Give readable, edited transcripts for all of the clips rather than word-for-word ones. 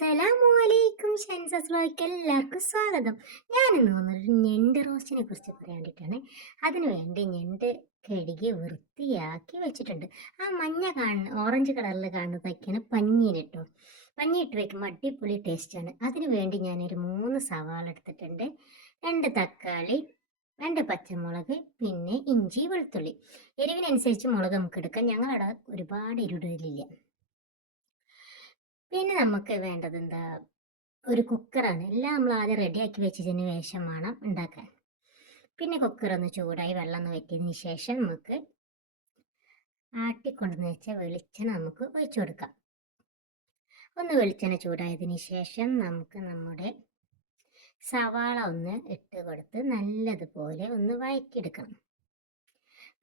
അസ്സലാമലൈക്കും ഷൻസസ്ലോയ്ക്ക് എല്ലാവർക്കും സ്വാഗതം. ഞാനിന്ന് വന്നൊരു ഞണ്ട് റോസ്റ്റിനെ കുറിച്ച് പറയാൻ വേണ്ടിയിട്ടാണ്. അതിനു വേണ്ടി ഞണ്ട് കഴുകി വൃത്തിയാക്കി വെച്ചിട്ടുണ്ട്. ആ മഞ്ഞ കാണുന്ന ഓറഞ്ച് കളറിൽ കാണുന്നതൊക്കെയാണ് പഞ്ഞീന് കേട്ടോ. പഞ്ഞിയിട്ട് വയ്ക്കുമ്പോൾ അടിപൊളി ടേസ്റ്റാണ്. അതിനു വേണ്ടി ഞാനൊരു 3 സവാള എടുത്തിട്ടുണ്ട്, 2 തക്കാളി, 2 പച്ചമുളക്, പിന്നെ ഇഞ്ചി വെളുത്തുള്ളി. എരിവിനനുസരിച്ച് മുളക് നമുക്ക് എടുക്കാം. ഞങ്ങളവിടെ ഒരുപാട് എരിവിടലില്ല. പിന്നെ നമുക്ക് വേണ്ടത് എന്താ, ഒരു കുക്കറാണ്. എല്ലാം നമ്മൾ ആദ്യം റെഡിയാക്കി വെച്ചതിന് ശേഷം വേണം ഉണ്ടാക്കാൻ. പിന്നെ കുക്കർ ഒന്ന് ചൂടായി വെള്ളം ഒന്ന് വറ്റിയതിന് ശേഷം നമുക്ക് ആട്ടിക്കൊണ്ടുവന്ന് വെച്ച വെളിച്ചെണ്ണ നമുക്ക് ഒഴിച്ചു കൊടുക്കാം. ഒന്ന് വെളിച്ചെണ്ണ ചൂടായതിന് ശേഷം നമുക്ക് നമ്മുടെ സവാള ഒന്ന് ഇട്ട് കൊടുത്ത് നല്ലതുപോലെ ഒന്ന് വഴറ്റിയെടുക്കണം.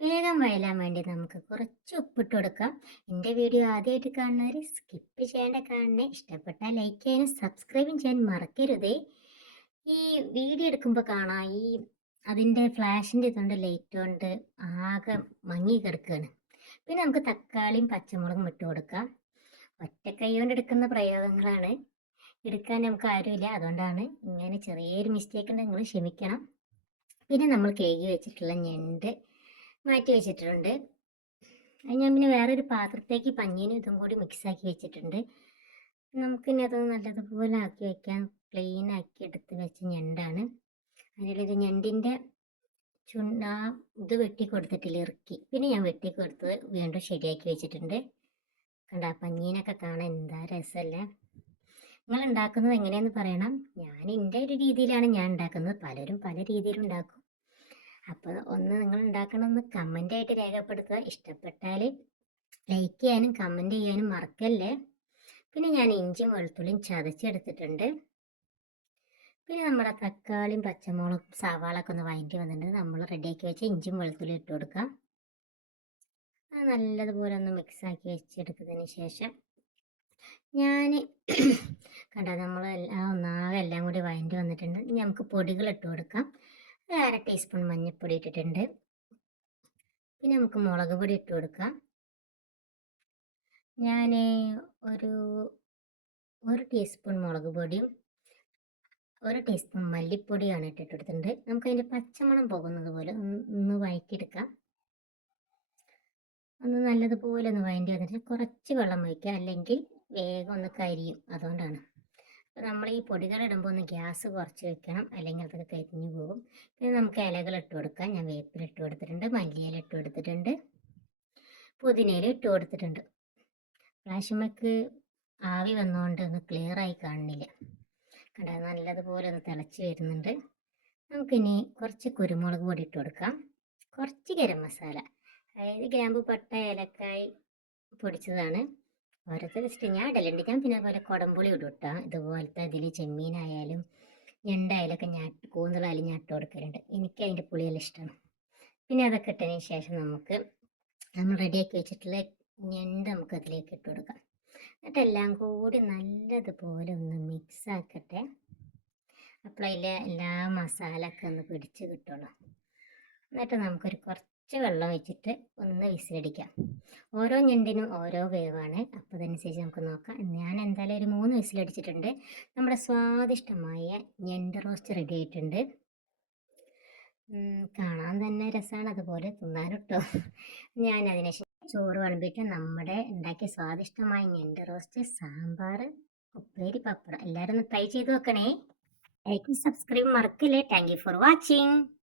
വേഗം വയലാൻ വേണ്ടി നമുക്ക് കുറച്ച് ഉപ്പിട്ട് കൊടുക്കാം. എൻ്റെ വീഡിയോ ആദ്യമായിട്ട് കാണുന്നവർ സ്കിപ്പ് ചെയ്യേണ്ട കാണണേ. ഇഷ്ടപ്പെട്ടാൽ ലൈക്ക് ചെയ്യാനും സബ്സ്ക്രൈബും ചെയ്യാൻ മറക്കരുതേ. ഈ വീഡിയോ എടുക്കുമ്പോൾ കാണാം, ഈ അതിൻ്റെ ഫ്ലാഷിൻ്റെ ഇതുകൊണ്ട് ലൈറ്റ് കൊണ്ട് ആകെ മങ്ങി കിടക്കുകയാണ്. പിന്നെ നമുക്ക് തക്കാളിയും പച്ചമുളകും ഇട്ട് കൊടുക്കാം. ഒറ്റ കൈ കൊണ്ട് എടുക്കുന്ന പ്രയോഗങ്ങളാണ്, എടുക്കാൻ നമുക്ക് ആരുമില്ല, അതുകൊണ്ടാണ് ഇങ്ങനെ ചെറിയൊരു മിസ്റ്റേക്ക് ഉണ്ട്, നിങ്ങൾ ക്ഷമിക്കണം. പിന്നെ നമ്മൾ കഴുകി വെച്ചിട്ടുള്ള ഞണ്ട് മാറ്റി വെച്ചിട്ടുണ്ട്. അത് ഞാൻ പിന്നെ വേറൊരു പാത്രത്തേക്ക് പഞ്ഞീനും ഇതും കൂടി മിക്സാക്കി വെച്ചിട്ടുണ്ട്. നമുക്കിനി അത് നല്ലതുപോലെ ആക്കി വയ്ക്കാം. പ്ലെയിൻ ആക്കി എടുത്ത് വെച്ച ഞണ്ടാണ്. അതിലൊരു ഞണ്ടിൻ്റെ ഇത് വെട്ടി കൊടുത്തിട്ടില്ല, ഇറക്കി. പിന്നെ ഞാൻ വെട്ടി കൊടുത്ത് വീണ്ടും ശരിയാക്കി വെച്ചിട്ടുണ്ട്. കണ്ട പഞ്ഞീനൊക്കെ കാണാൻ എന്താ രസമല്ലേ. നിങ്ങൾ ഉണ്ടാക്കുന്നത് എങ്ങനെയാണെന്ന് പറയണം. ഞാൻ എൻ്റെ ഒരു രീതിയിലാണ് ഞാൻ ഉണ്ടാക്കുന്നത്, പലരും പല രീതിയിലുണ്ടാക്കും. അപ്പോൾ ഒന്ന് നിങ്ങൾ ഉണ്ടാക്കണമെന്ന് കമൻ്റായിട്ട് രേഖപ്പെടുത്തുക. ഇഷ്ടപ്പെട്ടാൽ ലൈക്ക് ചെയ്യാനും കമൻറ്റ് ചെയ്യാനും മറക്കല്ലേ. പിന്നെ ഞാൻ ഇഞ്ചിയും വെളുത്തുള്ളിയും ചതച്ചെടുത്തിട്ടുണ്ട്. പിന്നെ നമ്മുടെ തക്കാളിയും പച്ചമുളകും സവാളൊക്കെ ഒന്ന് വഴറ്റി വന്നിട്ടുണ്ട്. നമ്മൾ റെഡിയാക്കി വെച്ച ഇഞ്ചിയും വെളുത്തുള്ളിയും ഇട്ട് കൊടുക്കാം. അത് നല്ലതുപോലെ ഒന്ന് മിക്സാക്കി വെച്ചെടുത്തതിന് ശേഷം ഞാൻ കണ്ട നമ്മൾ ഒന്നാകെ എല്ലാം കൂടി വഴറ്റി വന്നിട്ടുണ്ട്. ഇനി നമുക്ക് പൊടികൾ ഇട്ട് കൊടുക്കാം. 1/2 ടീസ്പൂൺ മഞ്ഞൾപ്പൊടി ഇട്ടിട്ടുണ്ട്. പിന്നെ നമുക്ക് മുളക് പൊടി ഇട്ട് കൊടുക്കാം. ഞാൻ ഒരു ടീസ്പൂൺ മുളക് പൊടിയും 1 ടീസ്പൂൺ മല്ലിപ്പൊടിയാണ് ഇട്ടിട്ടുണ്ട്. നമുക്കതിൻ്റെ പച്ചമണം പോകുന്നത് പോലെ ഒന്ന് വഴറ്റിയെടുക്കാം. ഒന്ന് നല്ലതുപോലെ ഒന്ന് വഴറ്റി വന്നിട്ട് കുറച്ച് വെള്ളം ഒഴിക്കുക, അല്ലെങ്കിൽ വേഗം ഒന്ന് കരിയും, അതുകൊണ്ടാണ്. അപ്പോൾ നമ്മൾ ഈ പൊടികൾ ഇടുമ്പോൾ ഒന്ന് ഗ്യാസ് കുറച്ച് വെക്കണം, അല്ലെങ്കിൽ അതൊക്കെ കരിഞ്ഞു പോകും. പിന്നെ നമുക്ക് ഇലകൾ ഇട്ട് കൊടുക്കാം. ഞാൻ വേപ്പില ഇട്ട് കൊടുത്തിട്ടുണ്ട്, മല്ലിയില ഇട്ട് കൊടുത്തിട്ടുണ്ട്, പുതിനയില ഇട്ട് കൊടുത്തിട്ടുണ്ട്. ഫ്ലാഷുമ്മക്ക് ആവി വന്നുകൊണ്ട് ഒന്ന് ക്ലിയറായി കാണുന്നില്ല. കണ്ട നല്ലതുപോലെ ഒന്ന് തിളച്ച് വരുന്നുണ്ട്. നമുക്കിനി കുറച്ച് കുരുമുളക് പൊടി ഇട്ട് കൊടുക്കാം, കുറച്ച് ഗരം മസാല, അതായത് ഗ്രാമ്പു പട്ട ഏലക്കായ് പൊടിച്ചതാണ്. ഓരോരുത്തർ ജസ്റ്റ് ഞാൻ ഇടലുണ്ട്. ഞാൻ പിന്നെ അതുപോലെ കുടംപുളി ഇടും കേട്ടോ. ഇതുപോലത്തെ ഇതിൽ ചെമ്മീനായാലും ഞണ്ടായാലൊക്കെ ഞാൻ കൂന്തളായാലും ഞാൻ ഇട്ട് കൊടുക്കലുണ്ട്. എനിക്ക് അതിൻ്റെ പുളിയെല്ലാം ഇഷ്ടമാണ്. പിന്നെ അതൊക്കെ ഇട്ടതിന് ശേഷം നമ്മൾ റെഡിയാക്കി വെച്ചിട്ടുള്ള ഞണ്ട് നമുക്ക് അതിലേക്ക് ഇട്ട് കൊടുക്കാം. എന്നിട്ട് എല്ലാം കൂടി നല്ലതുപോലെ ഒന്ന് മിക്സ് ആക്കട്ടെ. അപ്പോൾ അതിലെ എല്ലാ മസാലയൊക്കെ ഒന്ന് പിടിച്ച് കിട്ടുള്ളൂ. എന്നിട്ട് നമുക്കൊരു കുറച്ച് വെള്ളം വെച്ചിട്ട് ഒന്ന് വിസിലടിക്കാം. ഓരോ ഞണ്ടിനും ഓരോ വേവാണ്, അപ്പോൾ അതനുസരിച്ച് നമുക്ക് നോക്കാം. ഞാൻ എന്തായാലും ഒരു 3 വിസിലടിച്ചിട്ടുണ്ട്. നമ്മുടെ സ്വാദിഷ്ടമായ ഞണ്ട് റോസ്റ്റ് റെഡി ആയിട്ടുണ്ട്. കാണാൻ തന്നെ രസമാണ്, അതുപോലെ തിന്നാനും കേട്ടോ. ഞാൻ അതിനുശേഷം ചോറ് വിളമ്പിയിട്ട് നമ്മുടെ ഉണ്ടാക്കിയ സ്വാദിഷ്ടമായ ഞണ്ട് റോസ്റ്റ്, സാമ്പാർ, ഉപ്പേരി, പപ്പടം എല്ലാവരും ഒന്ന് ട്രൈ ചെയ്ത് നോക്കണേ. ലൈക്കും സബ്സ്ക്രൈബ് മറക്കില്ലേ. Thank you for watching.